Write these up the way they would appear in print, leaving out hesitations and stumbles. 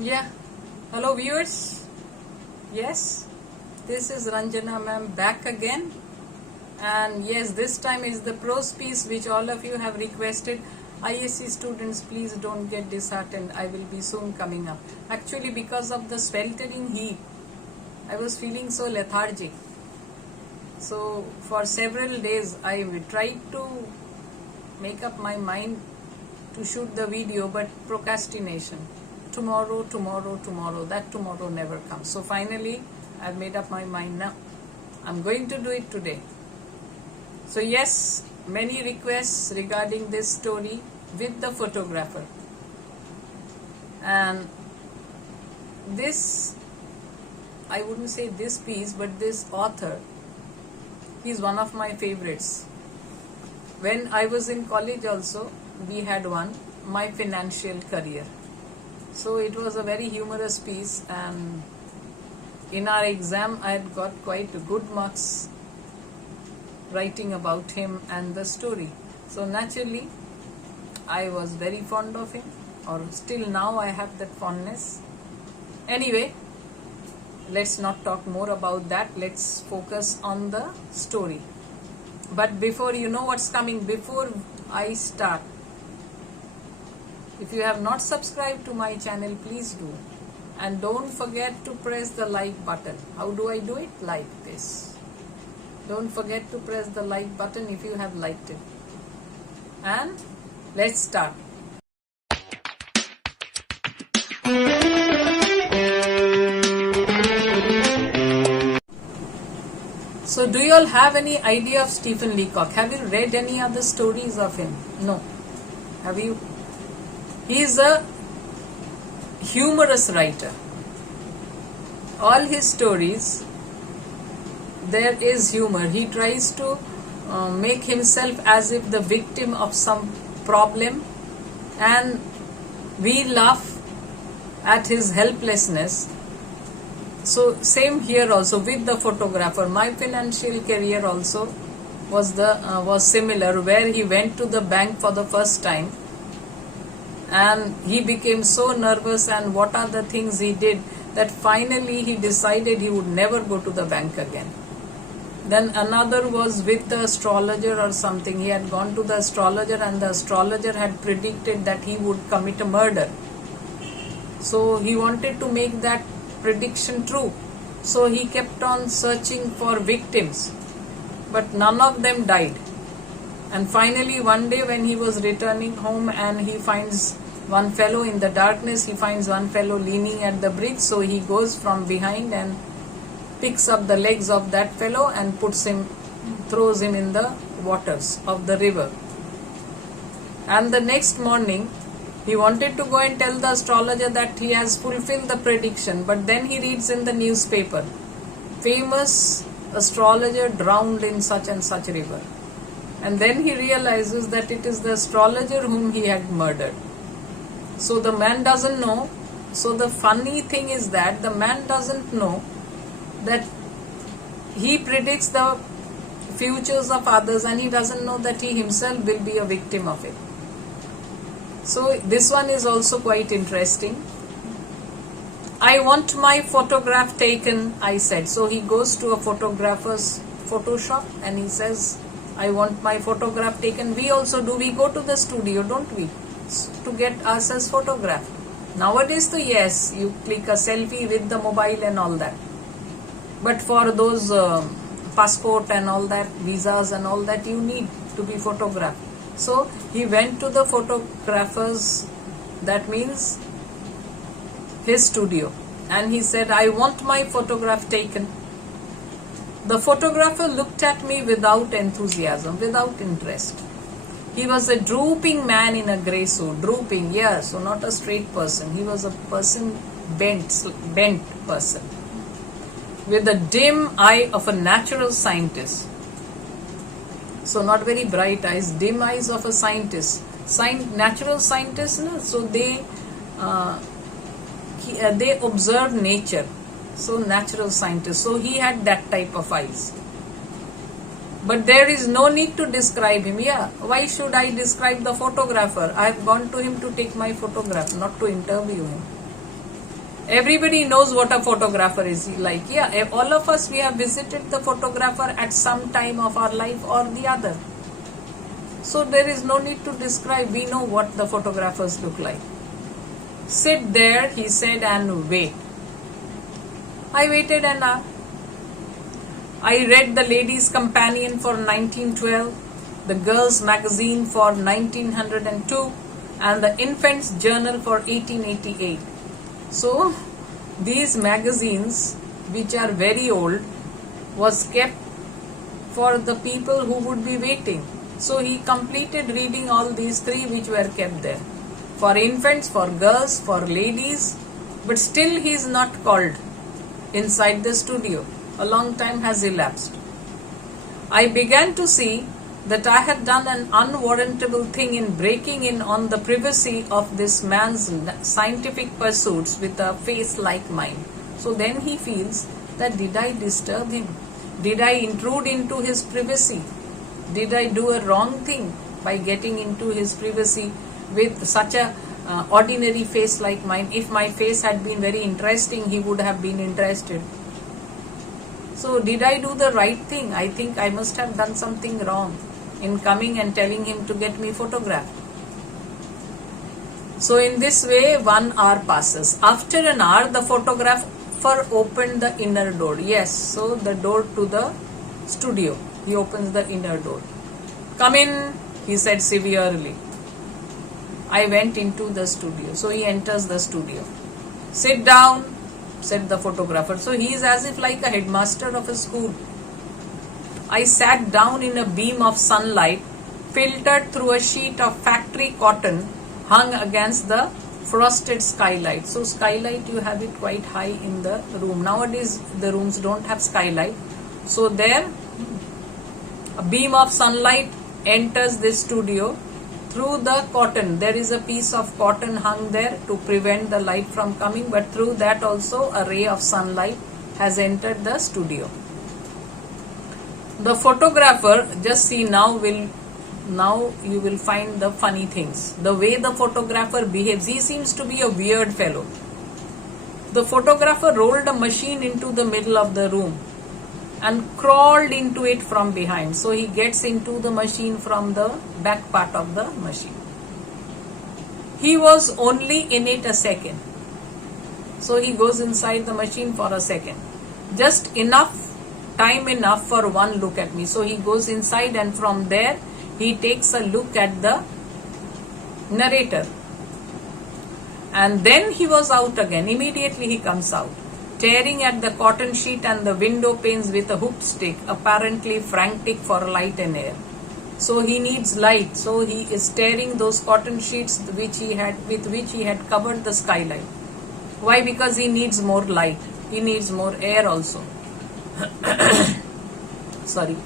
Yeah, hello viewers. Yes, this is Ranjana ma'am back again, and yes, this time is the prose piece which all of you have requested. ISC students, please don't get disheartened. I will be soon coming up. Actually, because of the sweltering heat, I was feeling so lethargic. So for several days, I tried to make up my mind to shoot the video, but procrastination. Tomorrow, that tomorrow never comes. So finally, I've made up my mind now. I'm going to do it today. So yes, many requests regarding this story with the photographer. And this, I wouldn't say this piece, but this author, he's one of my favorites. When I was in college also, we had one, My Financial Career. So it was a very humorous piece, and in our exam I had got quite good marks writing about him and the story. So naturally I was very fond of him, or still now I have that fondness. Anyway, let's not talk more about that. Let's focus on the story. But before, you know what's coming, before I start, if you have not subscribed to my channel, please do. And don't forget to press the like button. How do I do it? Like this. Don't forget to press the like button if you have liked it. And let's start. So do you all have any idea of Stephen Leacock? Have you read any other stories of him? No. Have you? He is a humorous writer. All his stories, there is humor. He tries to make himself as if the victim of some problem, and we laugh at his helplessness. So same here also with the photographer. My Financial Career also was similar, where he went to the bank for the first time. And he became so nervous, and what are the things he did, that finally he decided he would never go to the bank again. Then another was with the astrologer or something. He had gone to the astrologer, and the astrologer had predicted that he would commit a murder. So he wanted to make that prediction true. So he kept on searching for victims, but none of them died. And finally one day when he was returning home, and he finds one fellow in the darkness, he finds one fellow leaning at the bridge. So he goes from behind and picks up the legs of that fellow and throws him in the waters of the river. And the next morning he wanted to go and tell the astrologer that he has fulfilled the prediction, but then he reads in the newspaper, famous astrologer drowned in such and such river. And then he realizes that it is the astrologer whom he had murdered. So the man doesn't know. So the funny thing is that the man doesn't know that he predicts the futures of others, and he doesn't know that he himself will be a victim of it. So this one is also quite interesting. I want my photograph taken, I said. So he goes to a photographer's photo shop and he says, I want my photograph taken. We also do. We go to the studio, don't we, to get ourselves photographed. Nowadays, yes, you click a selfie with the mobile and all that. But for those passport and all that, visas and all that, you need to be photographed. So he went to the photographer's, that means his studio, and he said, I want my photograph taken. The photographer looked at me without enthusiasm, without interest. He was a drooping man in a grey suit. Drooping, yeah, so not a straight person. He was a person, bent person, with the dim eye of a natural scientist. So not very bright eyes, dim eyes of a scientist. Natural scientists, so they observe nature. So natural scientist. So he had that type of eyes. But there is no need to describe him. Yeah, why should I describe the photographer? I have gone to him to take my photograph, not to interview him. Everybody knows what a photographer is like. Yeah, all of us, we have visited the photographer at some time of our life or the other. So there is no need to describe. We know what the photographers look like. Sit there, he said, and wait. I waited and I read the Ladies' Companion for 1912, the Girls' Magazine for 1902, and the Infants' Journal for 1888. So, these magazines, which are very old, was kept for the people who would be waiting. So, he completed reading all these three which were kept there. For infants, for girls, for ladies, but still he is not called inside the studio. A long time has elapsed. I began to see that I had done an unwarrantable thing in breaking in on the privacy of this man's scientific pursuits with a face like mine. So then he feels that, did I disturb him? Did I intrude into his privacy? Did I do a wrong thing by getting into his privacy with such a ordinary face like mine? If my face had been very interesting, he would have been interested. So did I do the right thing? I think I must have done something wrong in coming and telling him to get me photographed. So in this way, 1 hour passes. After an hour, the photographer opened the inner door. Yes, so the door to the studio. He opens the inner door. Come in, he said severely. I went into the studio. So he enters the studio. Sit down, said the photographer. So he is as if like a headmaster of a school. I sat down in a beam of sunlight filtered through a sheet of factory cotton hung against the frosted skylight. So skylight, you have it quite high in the room. Nowadays the rooms don't have skylight. So there a beam of sunlight enters this studio through the cotton. There is a piece of cotton hung there to prevent the light from coming, but through that also a ray of sunlight has entered the studio. The photographer, just see now you will find the funny things. The way the photographer behaves, he seems to be a weird fellow. The photographer rolled a machine into the middle of the room and crawled into it from behind. So he gets into the machine from the back part of the machine. He was only in it a second. So he goes inside the machine for a second. Just time enough for one look at me. So he goes inside and from there he takes a look at the narrator. And then he was out again. Immediately he comes out, tearing at the cotton sheet and the window panes with a hooked stick, apparently frantic for light and air. So he needs light. So he is tearing those cotton sheets with which he had covered the skylight. Why? Because he needs more light. He needs more air also. Sorry.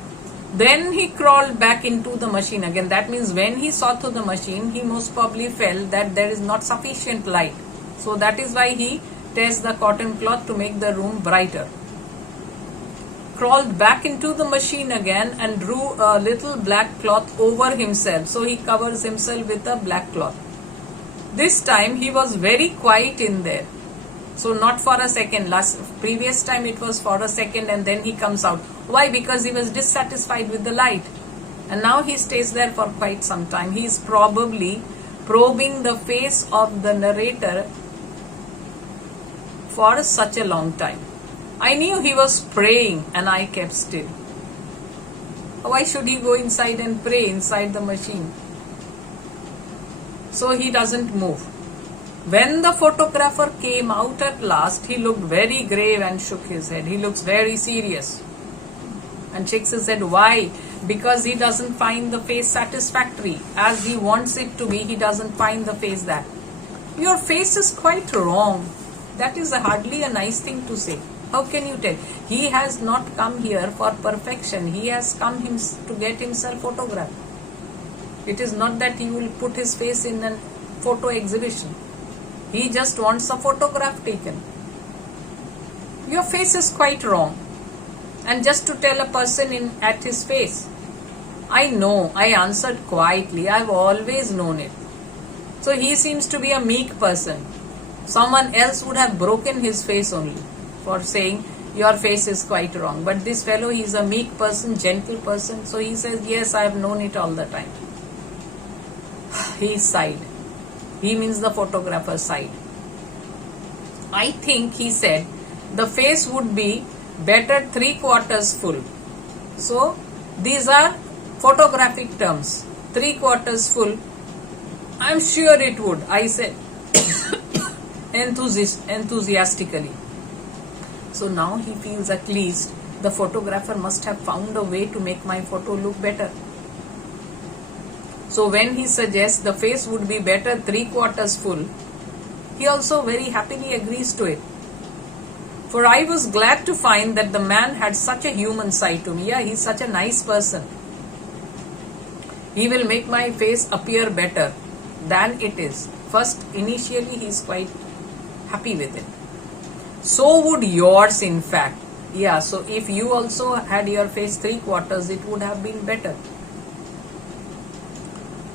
Then he crawled back into the machine again. That means when he saw through the machine, he most probably felt that there is not sufficient light. So that is why he tears the cotton cloth to make the room brighter. Crawled back into the machine again and drew a little black cloth over himself. So he covers himself with a black cloth. This time he was very quiet in there. So not for a second. Previous time it was for a second and then he comes out. Why? Because he was dissatisfied with the light. And now he stays there for quite some time. He is probably probing the face of the narrator for such a long time. I knew he was praying and I kept still. Why should he go inside and pray inside the machine? So he doesn't move. When the photographer came out at last, he looked very grave and shook his head. He looks very serious and shakes his head. Why? Because he doesn't find the face satisfactory. As he wants it to be, he doesn't find the face that. Your face is quite wrong. That is hardly a nice thing to say. How can you tell? He has not come here for perfection. He has come to get himself photographed. It is not that he will put his face in a photo exhibition. He just wants a photograph taken. Your face is quite wrong. And just to tell a person at his face. I know, I answered quietly. I've always known it. So he seems to be a meek person. Someone else would have broken his face only for saying, your face is quite wrong. But this fellow, he is a meek person, gentle person. So he says, yes, I have known it all the time. He sighed. He means the photographer sighed. I think, he said, the face would be better 3/4 full. So these are photographic terms. 3/4 full. I'm sure it would, I said enthusiastically. So now he feels at least the photographer must have found a way to make my photo look better. So when he suggests the face would be better 3/4 full, he also very happily agrees to it. For I was glad to find that the man had such a human side to me. Yeah, he's such a nice person. He will make my face appear better than it is. First, initially, he's quite happy with it. So would yours, in fact. Yeah, so if you also had your face 3/4, it would have been better.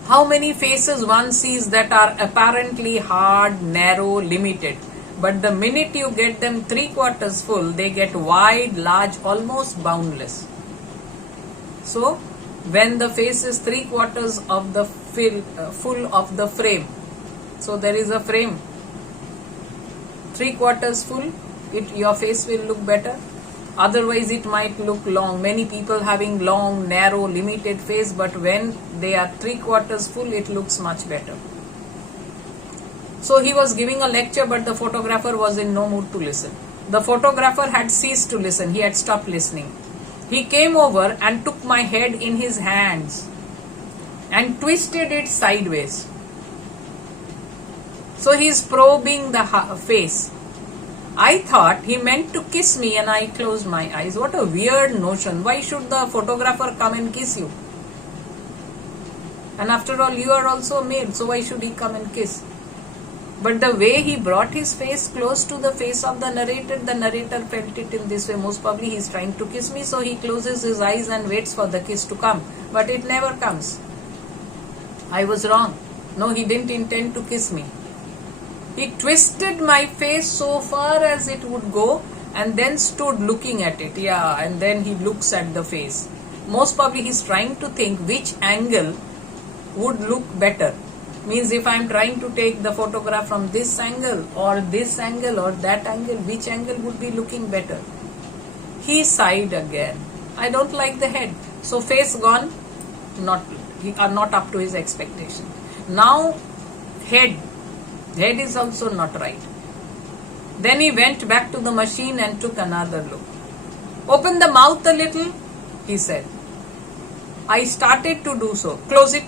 How many faces one sees that are apparently hard, narrow, limited, but the minute you get them 3/4 full, they get wide, large, almost boundless. So, when the face is 3/4 of the full of the frame, so there is a frame, 3/4 full, your face will look better. Otherwise it might look long. Many people having long, narrow, limited face, but when they are 3/4 full, it looks much better. So he was giving a lecture, but the photographer was in no mood to listen. The photographer had ceased to listen. He had stopped listening. He came over and took my head in his hands and twisted it sideways. So he is probing the face. I thought he meant to kiss me and I closed my eyes. What a weird notion. Why should the photographer come and kiss you? And after all, you are also a male, so why should he come and kiss? But the way he brought his face close to the face of the narrator felt it in this way. Most probably he is trying to kiss me, so he closes his eyes and waits for the kiss to come. But it never comes. I was wrong. No, he didn't intend to kiss me. He twisted my face so far as it would go and then stood looking at it. Yeah, and then he looks at the face. Most probably he is trying to think which angle would look better. Means if I am trying to take the photograph from this angle or that angle, which angle would be looking better? He sighed again. I don't like the head. So face gone, not up to his expectation. Now head is also not right. Then he went back to the machine and took another look. Open the mouth a little, he said. I started to do so. Close it,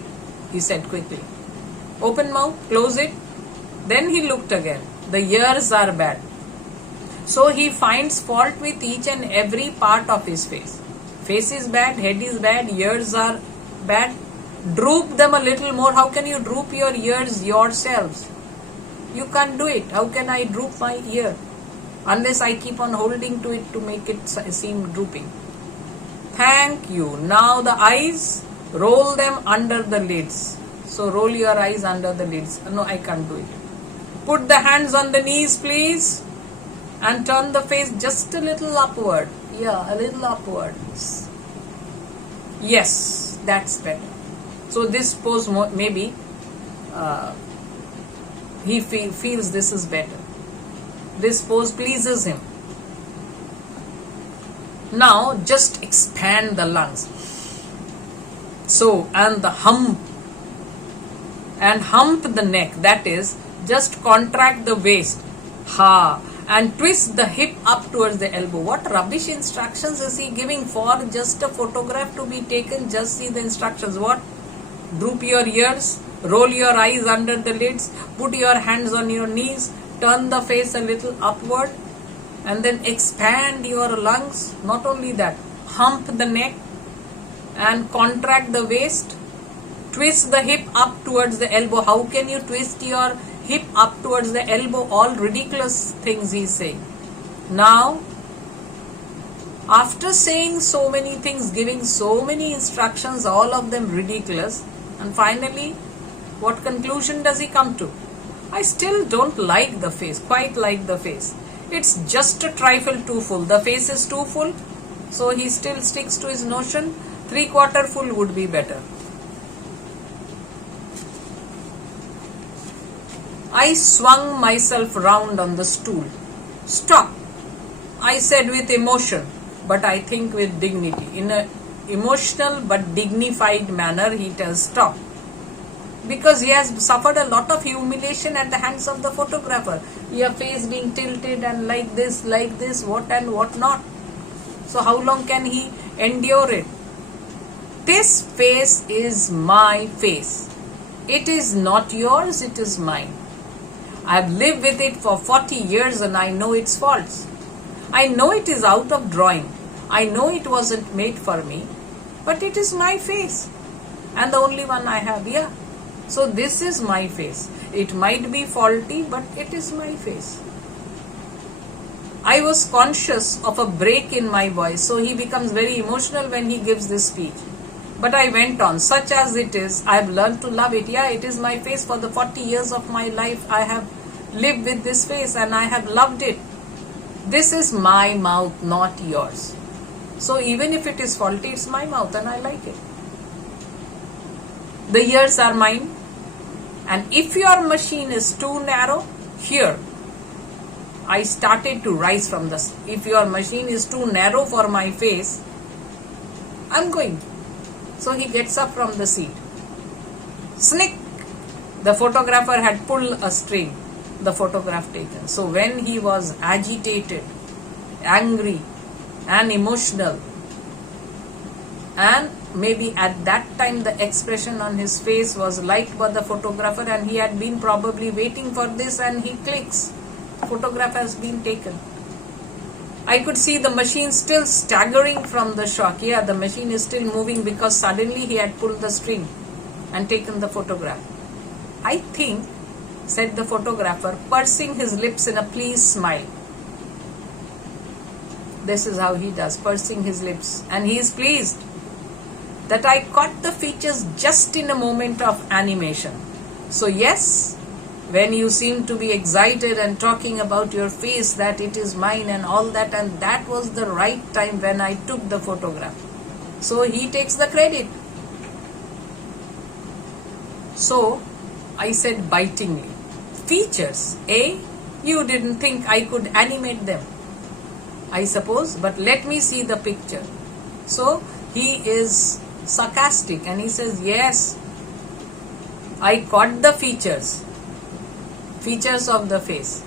he said quickly. Open mouth, close it. Then he looked again. The ears are bad. So he finds fault with each and every part of his face. Face is bad, head is bad, ears are bad. Droop them a little more. How can you droop your ears yourselves? You can't do it. How can I droop my ear? Unless I keep on holding to it to make it seem drooping. Thank you. Now the eyes, roll them under the lids. So roll your eyes under the lids. No, I can't do it. Put the hands on the knees, please. And turn the face just a little upward. Yeah, a little upwards. Yes, that's better. So this pose maybe he feels this is better. This pose pleases him. Now just expand the lungs. So, and hump the neck. That is, just contract the waist. And twist the hip up towards the elbow. What rubbish instructions is he giving for just a photograph to be taken? Just see the instructions. What? Droop your ears, roll your eyes under the lids, put your hands on your knees, turn the face a little upward, and then expand your lungs. Not only that, hump the neck and contract the waist. Twist the hip up towards the elbow. How can you twist your hip up towards the elbow? All ridiculous things he is saying. Now, after saying so many things, giving so many instructions, all of them ridiculous, and finally, what conclusion does he come to? I still don't like the face, quite like the face. It's just a trifle too full. The face is too full, so he still sticks to his notion. 3/4 full would be better. I swung myself round on the stool. Stop, I said with emotion, but I think with dignity. In an emotional but dignified manner, he tells stop. Because he has suffered a lot of humiliation at the hands of the photographer. Your face being tilted and like this, what and what not. So how long can he endure it? This face is my face. It is not yours, it is mine. I have lived with it for 40 years and I know its faults. I know it is out of drawing. I know it wasn't made for me. But it is my face. And the only one I have, yeah. So this is my face. It might be faulty, but it is my face. I was conscious of a break in my voice, so he becomes very emotional when he gives this speech. But I went on, such as it is, I have learned to love it. Yeah, it is my face. For the 40 years of my life, I have lived with this face and I have loved it. This is my mouth, not yours. So even if it is faulty, it's my mouth and I like it. The ears are mine. And if your machine is too narrow, here, I started to rise from this. If your machine is too narrow for my face, I'm going. So he gets up from the seat. Snick! The photographer had pulled a string. The photograph taken. So when he was agitated, angry, and emotional, and maybe at that time the expression on his face was liked by the photographer and he had been probably waiting for this and he clicks. Photograph has been taken. I could see the machine still staggering from the shock. Yeah, the machine is still moving because suddenly he had pulled the string and taken the photograph. I think, said the photographer, pursing his lips in a pleased smile. This is how he does, pursing his lips. And he is pleased that I caught the features just in a moment of animation. So yes, when you seem to be excited and talking about your face, that it is mine and all that, and that was the right time when I took the photograph. So he takes the credit. So I said bitingly, features, eh? You didn't think I could animate them, I suppose, but let me see the picture. So he is sarcastic and he says, yes, I caught the features of the face.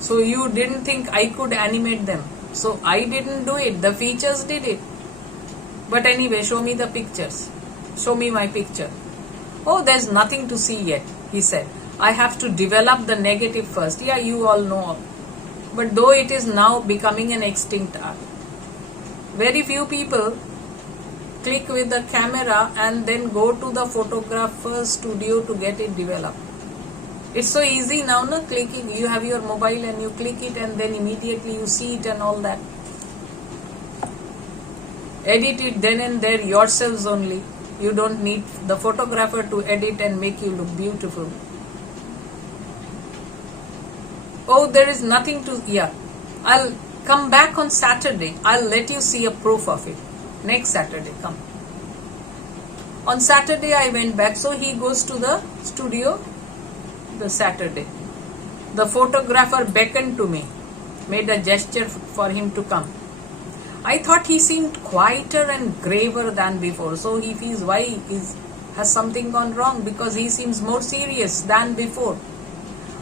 So you didn't think I could animate them. So I didn't do it, the features did it. But anyway, show me the pictures. Show me my picture. Oh, there's nothing to see yet, he said. I have to develop the negative first. Yeah, you all know. But though it is now becoming an extinct art. Very few people click with the camera and then go to the photographer's studio to get it developed. It's so easy now, no? Clicking, you have your mobile and you click it and then immediately you see it and all that. Edit it then and there yourselves only. You don't need the photographer to edit and make you look beautiful. Oh, there is nothing to, yeah. I'll come back on Saturday. I'll let you see a proof of it. Next Saturday, come. On Saturday I went back. So he goes to the studio the Saturday. The photographer beckoned to me, made a gesture for him to come. I thought he seemed quieter and graver than before. So he feels why has something gone wrong, because he seems more serious than before.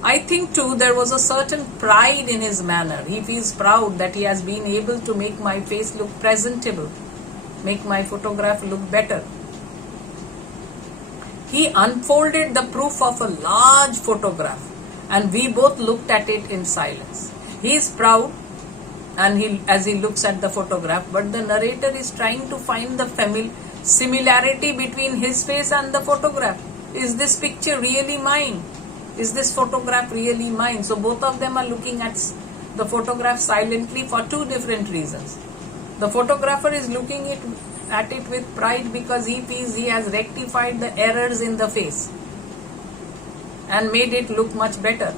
I think too there was a certain pride in his manner. He feels proud that he has been able to make my face look presentable, make my photograph look better. He unfolded the proof of a large photograph and we both looked at it in silence. He is proud and as he looks at the photograph, but the narrator is trying to find the similarity between his face and the photograph. Is this picture really mine? Is this photograph really mine? So both of them are looking at the photograph silently for two different reasons. The photographer is looking at it with pride because he feels he has rectified the errors in the face. and made it look much better.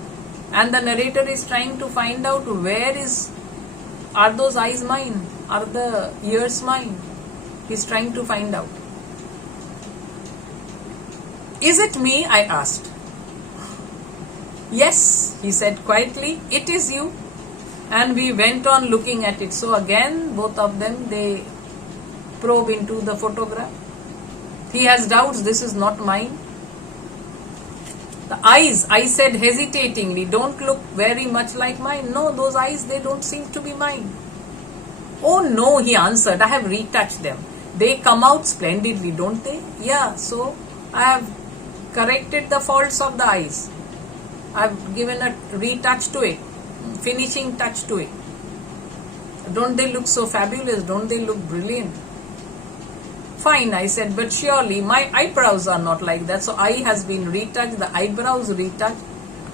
And the narrator is trying to find out are those eyes mine? Are the ears mine? He's trying to find out. Is it me? I asked. Yes, he said quietly, it is you. And we went on looking at it. So again, both of them, they probe into the photograph. He has doubts, this is not mine. The eyes, I said hesitatingly, don't look very much like mine. No, those eyes, they don't seem to be mine. Oh no, he answered, I have retouched them. They come out splendidly, don't they? Yeah, so I have corrected the faults of the eyes. I have given a retouch to it, finishing touch to it. Don't they look so fabulous? Don't they look brilliant? Fine, I said, but surely my eyebrows are not like that. So eye has been retouched, the eyebrows retouched.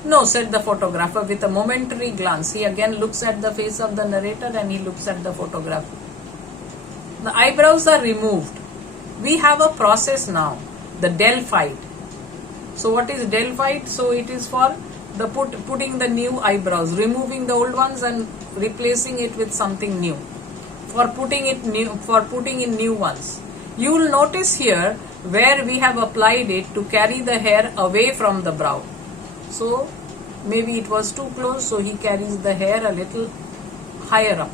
No, said the photographer with a momentary glance. He again looks at the face of the narrator and he looks at the photograph. The eyebrows are removed. We have a process now, the Delphi. So what is Delphi? So it is for the putting the new eyebrows, removing the old ones and replacing it with something new. For putting in new ones. You will notice here where we have applied it to carry the hair away from the brow. So maybe it was too close, so he carries the hair a little higher up.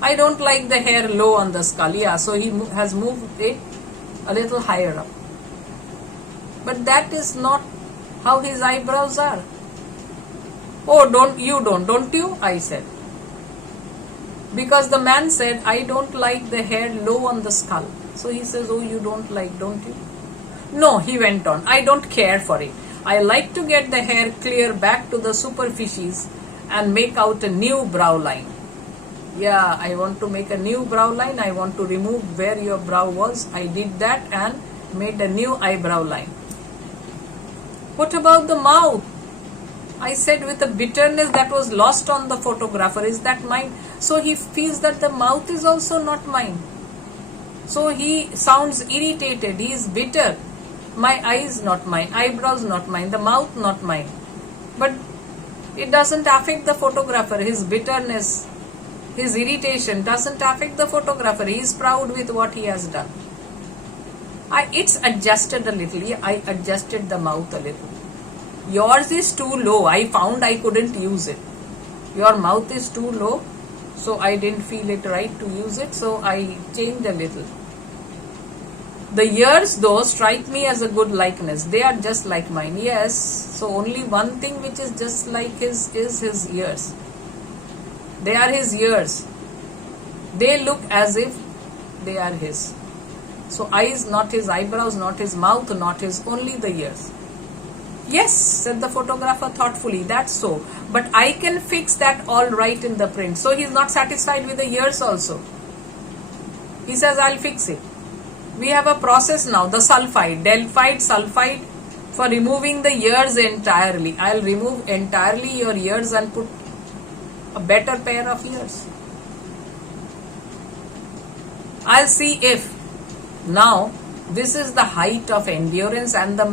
I don't like the hair low on the skull, yeah, so he has moved it a little higher up. But that is not how his eyebrows are. Oh, don't you? I said. Because the man said, I don't like the hair low on the skull. So he says, oh, you don't like, don't you? No, he went on, I don't care for it. I like to get the hair clear back to the superficies and make out a new brow line. Yeah, I want to make a new brow line. I want to remove where your brow was. I did that and made a new eyebrow line. What about the mouth? I said with a bitterness that was lost on the photographer. Is that mine? So he feels that the mouth is also not mine. So he sounds irritated. He is bitter. My eyes not mine. Eyebrows not mine. The mouth not mine. But it doesn't affect the photographer. His bitterness, his irritation doesn't affect the photographer. He is proud with what he has done. It's adjusted a little. I adjusted the mouth a little. Yours is too low. I found I couldn't use it. Your mouth is too low, so I didn't feel it right to use it, so I changed a little. The ears though strike me as a good likeness. They are just like mine. Yes, so only one thing which is just like his is his ears. They are his ears. They look as if they are his. So eyes not his, eyebrows not his, mouth not his, only the ears. Yes, said the photographer thoughtfully, that's so. But I can fix that all right in the print. So he's not satisfied with the ears also. He says, I'll fix it. We have a process now, the sulfide, Delphide, sulfide, for removing the ears entirely. I'll remove entirely your ears and put a better pair of ears. I'll see if. Now, this is the height of endurance and the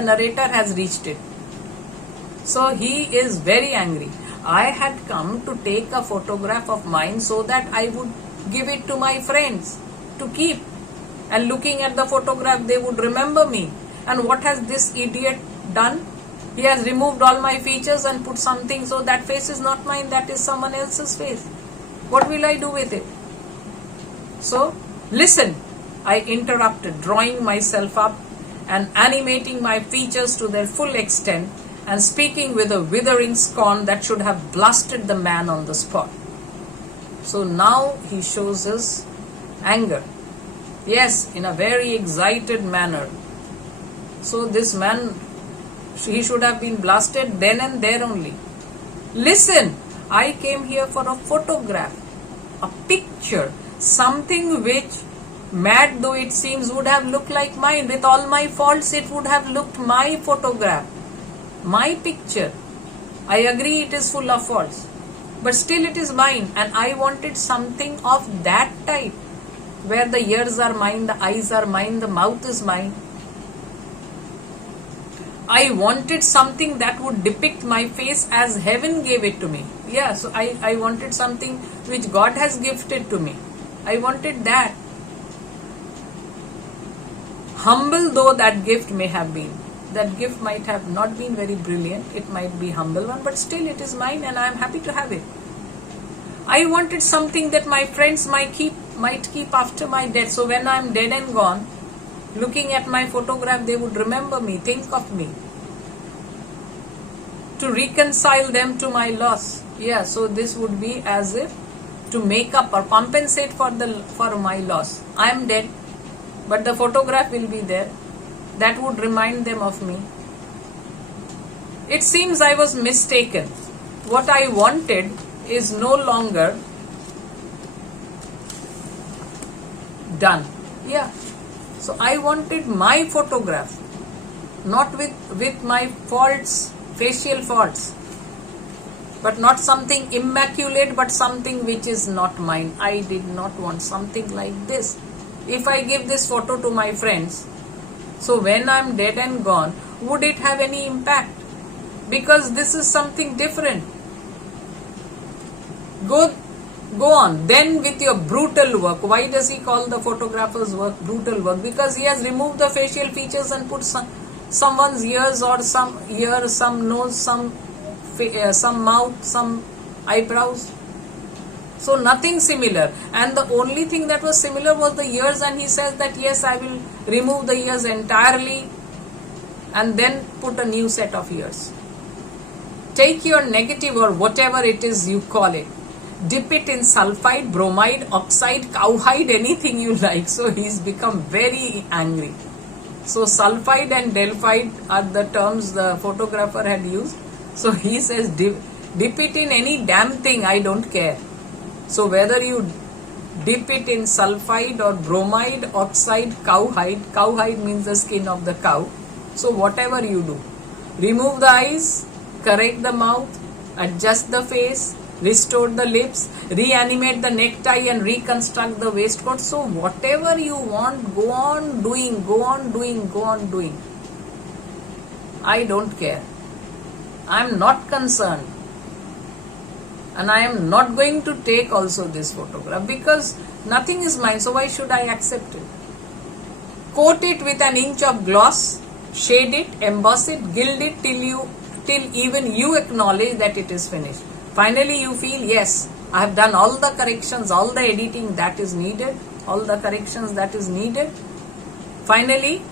narrator has reached it. So he is very angry. I had come to take a photograph of mine so that I would give it to my friends to keep. And looking at the photograph, they would remember me. And what has this idiot done? He has removed all my features and put something, so that face is not mine, that is someone else's face. What will I do with it? So, listen. I interrupted, drawing myself up and animating my features to their full extent and speaking with a withering scorn that should have blasted the man on the spot. So now he shows his anger. Yes, in a very excited manner. So this man, he should have been blasted then and there only. Listen, I came here for a photograph, a picture, something which, mad though it seems, would have looked like mine. With all my faults, it would have looked my photograph, my picture. I agree it is full of faults, but still it is mine, and I wanted something of that type, where the ears are mine, the eyes are mine, the mouth is mine. I wanted something that would depict my face as heaven gave it to me. Yeah, so I wanted something which God has gifted to me. I wanted that. Humble though that gift may have been, that gift might have not been very brilliant, it might be humble one, but still it is mine and I am happy to have it. I wanted something that my friends might keep after my death, so when I am dead and gone, looking at my photograph, they would remember me, think of me, to reconcile them to my loss. Yeah, so this would be as if to make up or compensate for my loss. I am dead, but the photograph will be there. That would remind them of me. It seems I was mistaken. What I wanted is no longer done. Yeah. So I wanted my photograph, not with my faults, facial faults, but not something immaculate, but something which is not mine. I did not want something like this. If I give this photo to my friends, so when I'm dead and gone, would it have any impact? Because this is something different. Go on. Then with your brutal work. Why does he call the photographer's work brutal work? Because he has removed the facial features and put someone's ears or some ear, some nose, some mouth, some eyebrows. So nothing similar. And the only thing that was similar was the ears, and he says that yes, I will remove the ears entirely and then put a new set of ears. Take your negative or whatever it is you call it, dip it in sulfide, bromide, oxide, cowhide, anything you like. So he's become very angry. So sulfide and delphide are the terms the photographer had used. So he says dip it in any damn thing, I don't care. So whether you dip it in sulfide or bromide, oxide, cowhide means the skin of the cow. So whatever you do, remove the eyes, correct the mouth, adjust the face, restore the lips, reanimate the necktie and reconstruct the waistcoat. So whatever you want, go on doing. I don't care. I am not concerned. And I am not going to take also this photograph because nothing is mine. So why should I accept it? Coat it with an inch of gloss, shade it, emboss it, gild it till even you acknowledge that it is finished. Finally you feel, yes, I have done all the corrections, all the editing that is needed, all the corrections that is needed. Finally,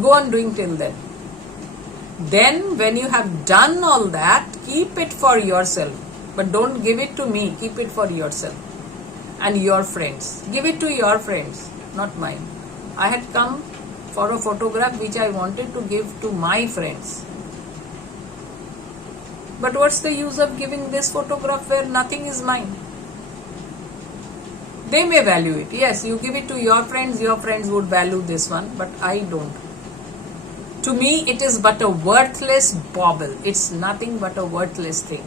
go on doing till then. Then when you have done all that, keep it for yourself. But don't give it to me, keep it for yourself and your friends. Give it to your friends, not mine. I had come for a photograph which I wanted to give to my friends. But what's the use of giving this photograph where nothing is mine? They may value it. Yes, you give it to your friends would value this one, but I don't. To me, it is but a worthless bauble. It's nothing but a worthless thing.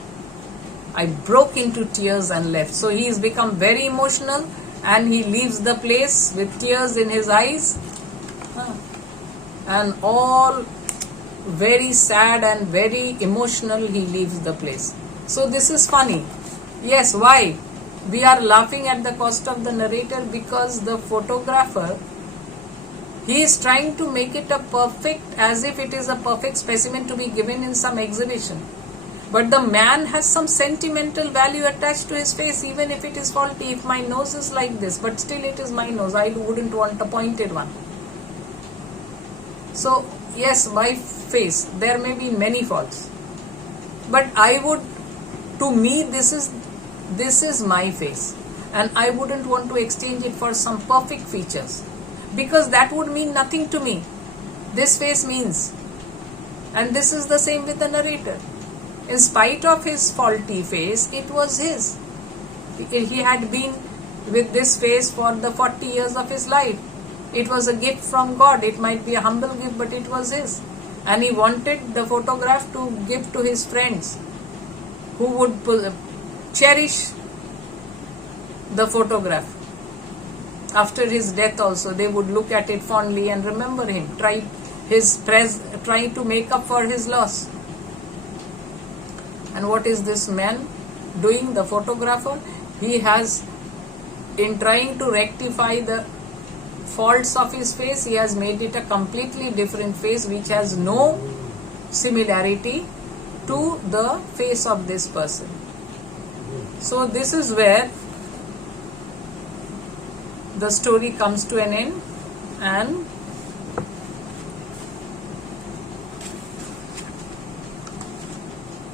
I broke into tears and left. So he has become very emotional and he leaves the place with tears in his eyes and all very sad and very emotional. He leaves the place. So this is funny. Yes, why? We are laughing at the cost of the narrator because the photographer, he is trying to make it a perfect, as if it is a perfect specimen to be given in some exhibition. But the man has some sentimental value attached to his face, even if it is faulty. If my nose is like this, but still it is my nose, I wouldn't want a pointed one. So, yes, my face, there may be many faults. But to me, this is my face. And I wouldn't want to exchange it for some perfect features. Because that would mean nothing to me. This face means. And this is the same with the narrator. In spite of his faulty face, it was his. He had been with this face for the 40 years of his life. It was a gift from God. It might be a humble gift, but it was his. And he wanted the photograph to give to his friends who would cherish the photograph. After his death also, they would look at it fondly and remember him. trying to make up for his loss. And what is this man doing, the photographer? He has, in trying to rectify the faults of his face, he has made it a completely different face which has no similarity to the face of this person. So this is where the story comes to an end. And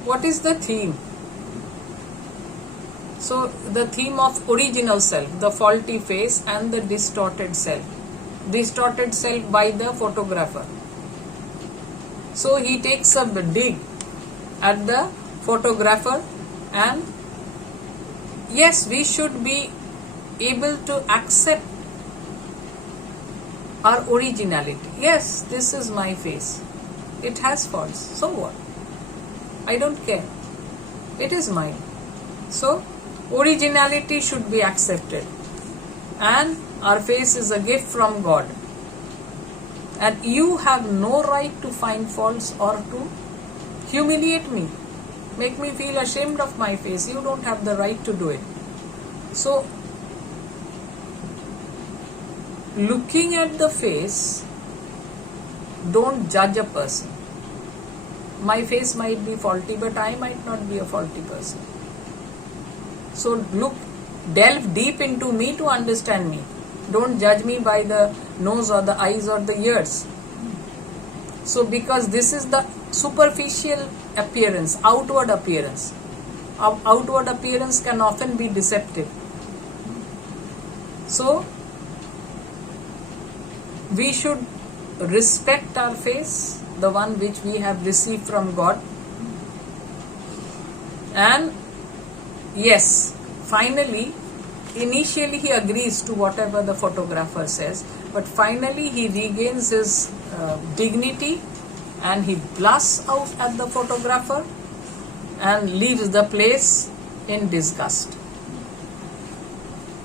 what is the theme? So the theme of original self, the faulty face, and the distorted self by the photographer. So he takes a dig at the photographer, and yes, we should be able to accept our originality. Yes, this is my face. It has faults. So what? I don't care. It is mine. So originality should be accepted. And our face is a gift from God. And you have no right to find faults or to humiliate me, make me feel ashamed of my face. You don't have the right to do it. So looking at the face, don't judge a person. My face might be faulty, but I might not be a faulty person. So delve deep into me to understand me. Don't judge me by the nose or the eyes or the ears. So because this is the superficial appearance, outward appearance. Outward appearance can often be deceptive. So we should respect our face, the one which we have received from God. And yes, finally, initially he agrees to whatever the photographer says, but finally he regains his dignity and he blasts out at the photographer and leaves the place in disgust.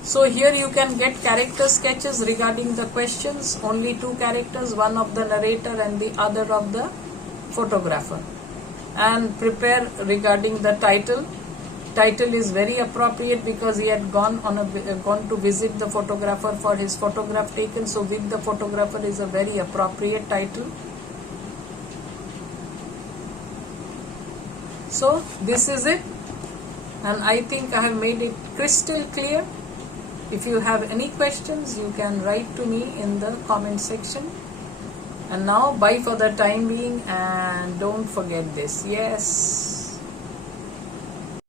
So here you can get character sketches regarding the questions, only two characters, one of the narrator and the other of the photographer. And prepare regarding the title. Title is very appropriate because he had gone to visit the photographer for his photograph taken. So with the photographer is a very appropriate title. So this is it, and I think I have made it crystal clear. If you have any questions, you can write to me in the comment section. And now bye for the time being, and don't forget this. Yes.